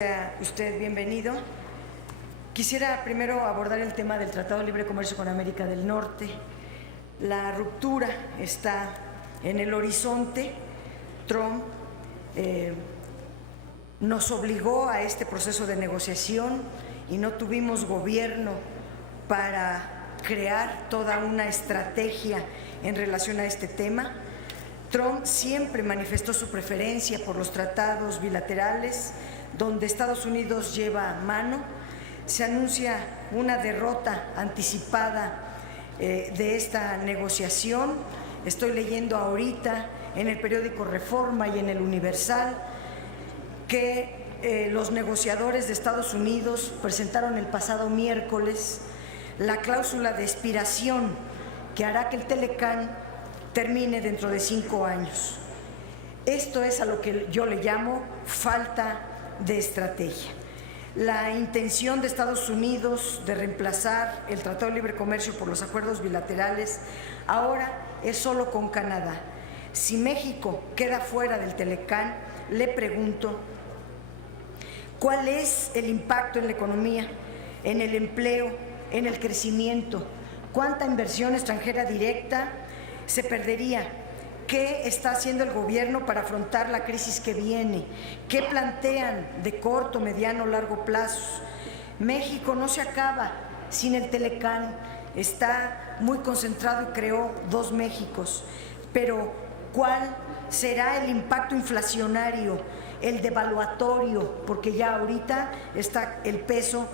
Sea usted bienvenido. Quisiera primero abordar el tema del Tratado de Libre Comercio con América del Norte. La ruptura está en el horizonte. Trump nos obligó a este proceso de negociación y no tuvimos gobierno para crear toda una estrategia en relación a este tema. Trump siempre manifestó su preferencia por los tratados bilaterales donde Estados Unidos lleva mano. Se anuncia una derrota anticipada de esta negociación. Estoy leyendo ahorita en el periódico Reforma y en el Universal que los negociadores de Estados Unidos presentaron el pasado miércoles la cláusula de expiración que hará que el Telecán termine dentro de 5 años. Esto es a lo que yo le llamo falta de estrategia. La intención de Estados Unidos de reemplazar el Tratado de Libre Comercio por los acuerdos bilaterales ahora es solo con Canadá. Si México queda fuera del Telecán, le pregunto, ¿cuál es el impacto en la economía, en el empleo, en el crecimiento? ¿Cuánta inversión extranjera directa se perdería? ¿Qué está haciendo el gobierno para afrontar la crisis que viene? ¿Qué plantean de corto, mediano, largo plazo? México no se acaba sin el Telecán, está muy concentrado y creó 2 Méxicos. Pero ¿cuál será el impacto inflacionario, el devaluatorio? Porque ya ahorita está el peso,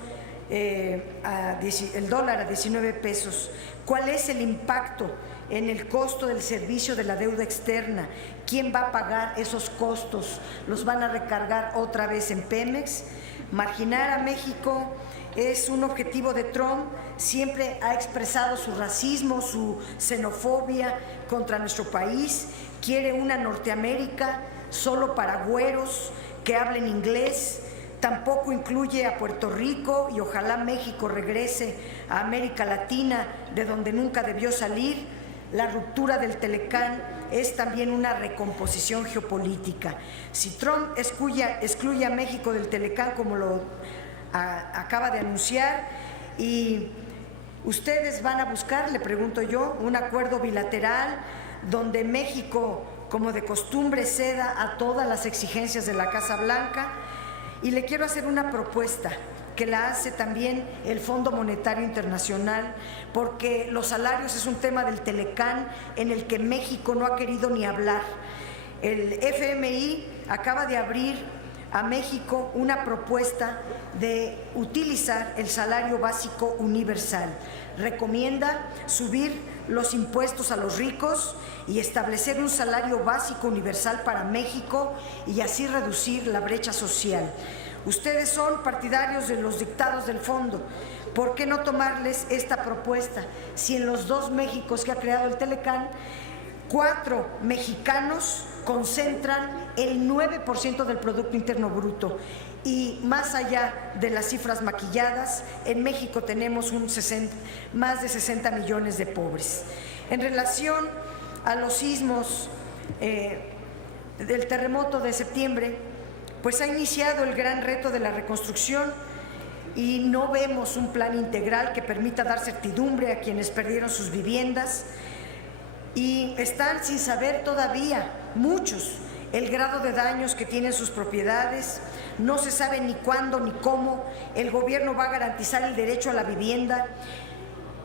el dólar a 19 pesos. ¿Cuál es el impacto en el costo del servicio de la deuda externa? ¿Quién va a pagar esos costos? ¿Los van a recargar otra vez en Pemex? Marginar a México es un objetivo de Trump. Siempre ha expresado su racismo, su xenofobia contra nuestro país. Quiere una Norteamérica solo para güeros que hablen inglés. Tampoco incluye a Puerto Rico y ojalá México regrese a América Latina, de donde nunca debió salir. La ruptura del Telecán es también una recomposición geopolítica. Si Trump excluye a México del Telecán, como lo acaba de anunciar, y ustedes van a buscar, le pregunto yo, un acuerdo bilateral donde México, como de costumbre, ceda a todas las exigencias de la Casa Blanca. Y le quiero hacer una propuesta que la hace también el Fondo Monetario Internacional, porque los salarios es un tema del Telecán en el que México no ha querido ni hablar. El FMI acaba de abrir a México una propuesta de utilizar el salario básico universal. Recomienda subir los impuestos a los ricos y establecer un salario básico universal para México y así reducir la brecha social. Ustedes son partidarios de los dictados del fondo. ¿Por qué no tomarles esta propuesta? Si en los 2 Méxicos que ha creado el Telecán, 4 mexicanos concentran el 9% del Producto Interno Bruto. Y más allá de las cifras maquilladas, en México tenemos más de 60 millones de pobres. En relación a los sismos del terremoto de septiembre, pues ha iniciado el gran reto de la reconstrucción y no vemos un plan integral que permita dar certidumbre a quienes perdieron sus viviendas y están sin saber todavía muchos el grado de daños que tienen sus propiedades. No se sabe ni cuándo ni cómo el gobierno va a garantizar el derecho a la vivienda.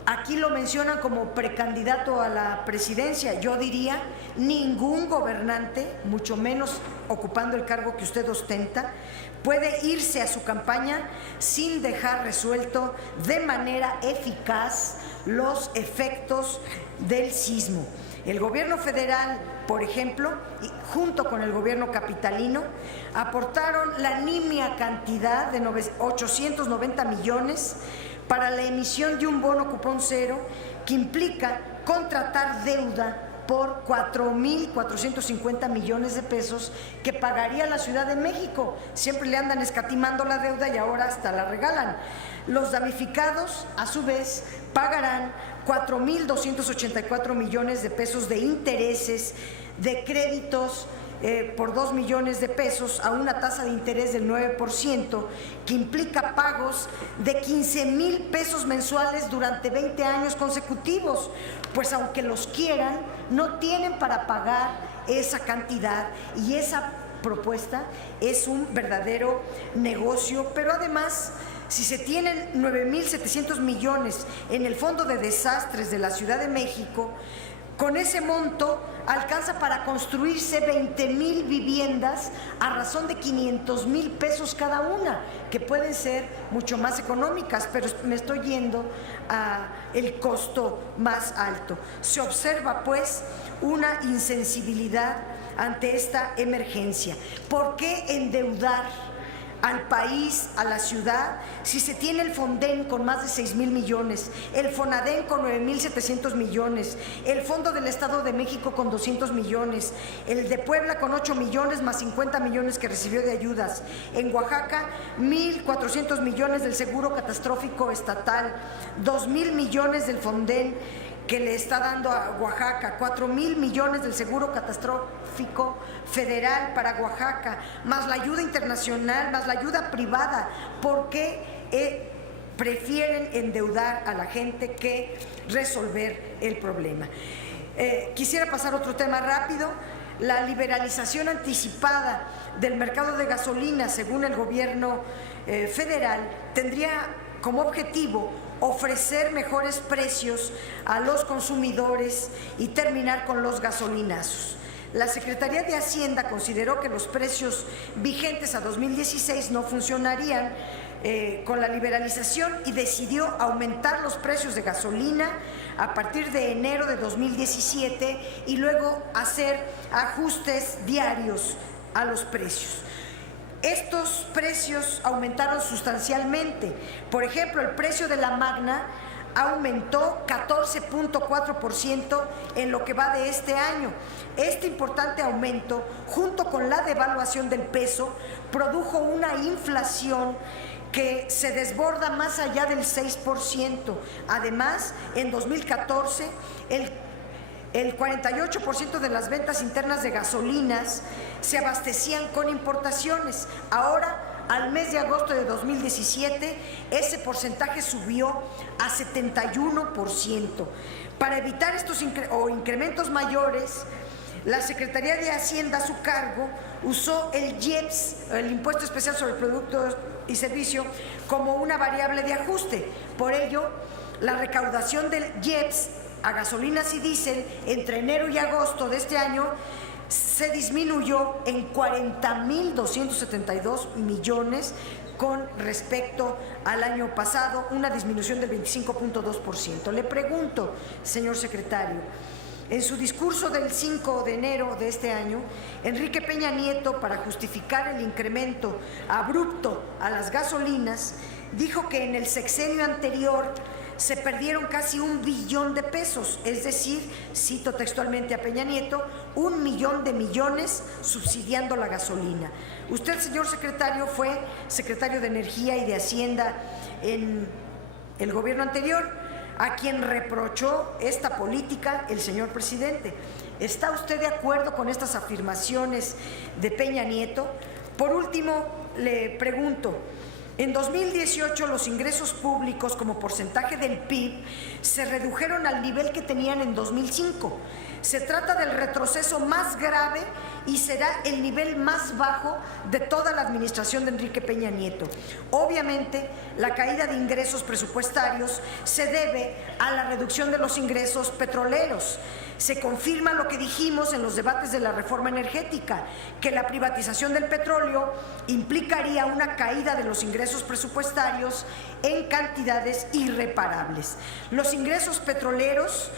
Aquí lo mencionan como precandidato a la presidencia. Yo diría, ningún gobernante, mucho menos ocupando el cargo que usted ostenta, puede irse a su campaña sin dejar resuelto de manera eficaz los efectos del sismo. El gobierno federal, por ejemplo, junto con el gobierno capitalino, aportaron la nimia cantidad de 890 millones para la emisión de un bono cupón cero que implica contratar deuda por 4.450 millones de pesos que pagaría la Ciudad de México. Siempre le andan escatimando la deuda y ahora hasta la regalan. Los damnificados, a su vez, pagarán 4.284 millones de pesos de intereses de créditos por 2 millones de pesos a una tasa de interés del 9%, que implica pagos de 15,000 pesos mensuales durante 20 años consecutivos. Pues aunque los quieran, no tienen para pagar esa cantidad, y esa propuesta es un verdadero negocio. Pero además, si se tienen 9,700 millones en el Fondo de Desastres de la Ciudad de México, con ese monto alcanza para construirse 20,000 viviendas a razón de 500,000 pesos cada una, que pueden ser mucho más económicas, pero me estoy yendo a el costo más alto. Se observa pues una insensibilidad ante esta emergencia. ¿Por qué endeudar al país, a la ciudad, si se tiene el Fonden con más de 6,000 millones, el Fonaden con 9,700 millones, el Fondo del Estado de México con 200 millones, el de Puebla con 8 millones más 50 millones que recibió de ayudas, en Oaxaca 1,400 millones del Seguro Catastrófico Estatal, 2,000 millones del Fonden que le está dando a Oaxaca, 4,000 millones del Seguro Catastrófico Federal para Oaxaca, más la ayuda internacional, más la ayuda privada? ¿Por qué prefieren endeudar a la gente que resolver el problema? Quisiera pasar a otro tema rápido. La liberalización anticipada del mercado de gasolina, según el gobierno federal, tendría como objetivo ofrecer mejores precios a los consumidores y terminar con los gasolinazos. La Secretaría de Hacienda consideró que los precios vigentes a 2016 no funcionarían con la liberalización y decidió aumentar los precios de gasolina a partir de enero de 2017 y luego hacer ajustes diarios a los precios. Estos precios aumentaron sustancialmente. Por ejemplo, el precio de la Magna aumentó 14.4% en lo que va de este año. Este importante aumento, junto con la devaluación del peso, produjo una inflación que se desborda más allá del 6%. Además, en 2014, el 48% de las ventas internas de gasolinas se abastecían con importaciones. Ahora, al mes de agosto de 2017, ese porcentaje subió a 71%. Para evitar estos incrementos mayores, la Secretaría de Hacienda a su cargo usó el IEPS, el Impuesto Especial sobre Productos y Servicios, como una variable de ajuste. Por ello, la recaudación del IEPS a gasolinas y diésel entre enero y agosto de este año se disminuyó en 40,272 millones con respecto al año pasado, una disminución del 25.2%. Le pregunto, señor secretario, en su discurso del 5 de enero de este año, Enrique Peña Nieto, para justificar el incremento abrupto a las gasolinas, dijo que en el sexenio anterior se perdieron casi 1 billón de pesos, es decir, cito textualmente a Peña Nieto, 1 millón de millones subsidiando la gasolina. Usted, señor secretario, fue secretario de Energía y de Hacienda en el gobierno anterior, a quien reprochó esta política el señor presidente. ¿Está usted de acuerdo con estas afirmaciones de Peña Nieto? Por último, le pregunto, en 2018 los ingresos públicos como porcentaje del PIB se redujeron al nivel que tenían en 2005. Se trata del retroceso más grave y será el nivel más bajo de toda la administración de Enrique Peña Nieto. Obviamente, la caída de ingresos presupuestarios se debe a la reducción de los ingresos petroleros. Se confirma lo que dijimos en los debates de la reforma energética, que la privatización del petróleo implicaría una caída de los ingresos presupuestarios en cantidades irreparables. Los ingresos petroleros,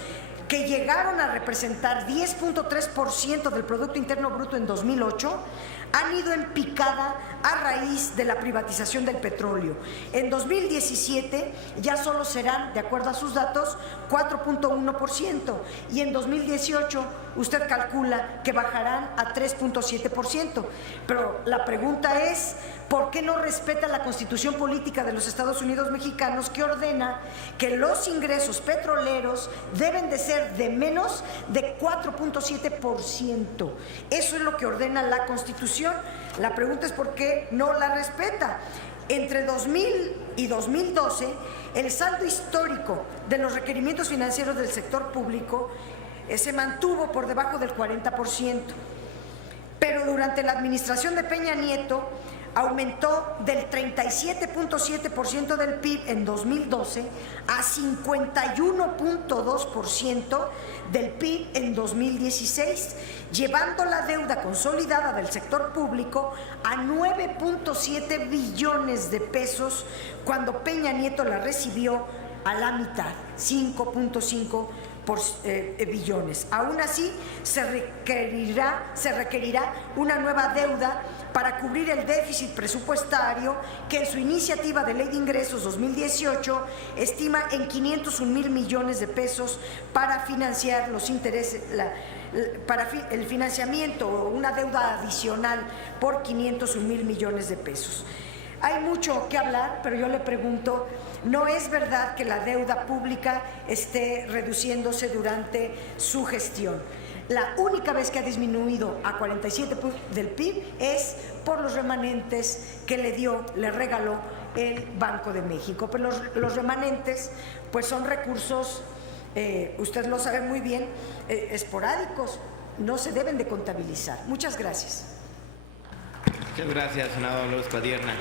que llegaron a representar 10.3% del Producto Interno Bruto en 2008, han ido en picada a raíz de la privatización del petróleo. En 2017 ya solo serán, de acuerdo a sus datos, 4.1%, y en 2018 usted calcula que bajarán a 3.7%. Pero la pregunta es, ¿Por qué no respeta la Constitución Política de los Estados Unidos Mexicanos, que ordena que los ingresos petroleros deben de ser de menos de 4.7%? Eso es lo que ordena la Constitución. La pregunta es ¿por qué no la respeta? Entre 2000 y 2012, el saldo histórico de los requerimientos financieros del sector público se mantuvo por debajo del 40%. Pero durante la administración de Peña Nieto aumentó del 37.7% del PIB en 2012 a 51.2% del PIB en 2016, llevando la deuda consolidada del sector público a 9.7 billones de pesos cuando Peña Nieto la recibió a la mitad, 5.5 billones. Aún así, se requerirá una nueva deuda para cubrir el déficit presupuestario que en su iniciativa de Ley de Ingresos 2018 estima en 501,000 millones de pesos para financiar los intereses, para el financiamiento o una deuda adicional por 501,000 millones de pesos. Hay mucho que hablar, pero yo le pregunto, ¿no es verdad que la deuda pública esté reduciéndose durante su gestión? La única vez que ha disminuido a 47 del PIB es por los remanentes que le regaló el Banco de México. Pero los remanentes pues son recursos, usted lo sabe muy bien, esporádicos, no se deben de contabilizar. Muchas gracias. Muchas gracias, senador López Padierna.